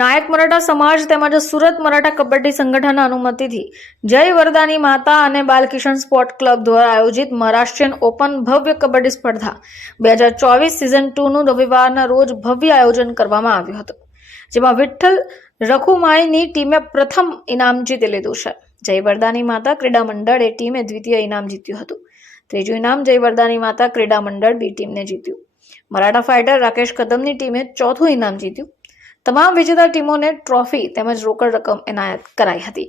નાયક મરાઠા સમાજ તેમજ સુરત મરાઠા કબડ્ડી સંગઠનના અનુમતિથી જય વરદાની માતા અને બાલકિશન સ્પોર્ટ ક્લબ દ્વારા આયોજિત મહારાષ્ટ્રીયન ઓપન ભવ્ય કબડ્ડી સ્પર્ધા 2024 સિઝન 2 નું રવિવારના રોજ ભવ્ય આયોજન કરવામાં આવ્યું હતું, જેમાં વિઠ્ઠલ રખુમાઈની ટીમે પ્રથમ ઇનામ જીતી લીધું છે. જય વરદાની માતા ક્રીડા મંડળે ટીમે દ્વિતીય ઇનામ જીત્યું હતું. ત્રીજું ઇનામ જય વરદાની માતા ક્રીડા મંડળ બી ટીમને જીત્યું. મરાઠા ફાઇટર રાકેશ કદમની ટીમે ચોથું ઇનામ જીત્યું. તમામ વિજેતા ટીમોને ટ્રોફી તેમજ રોકડ રકમ એનાયત કરાઈ હતી.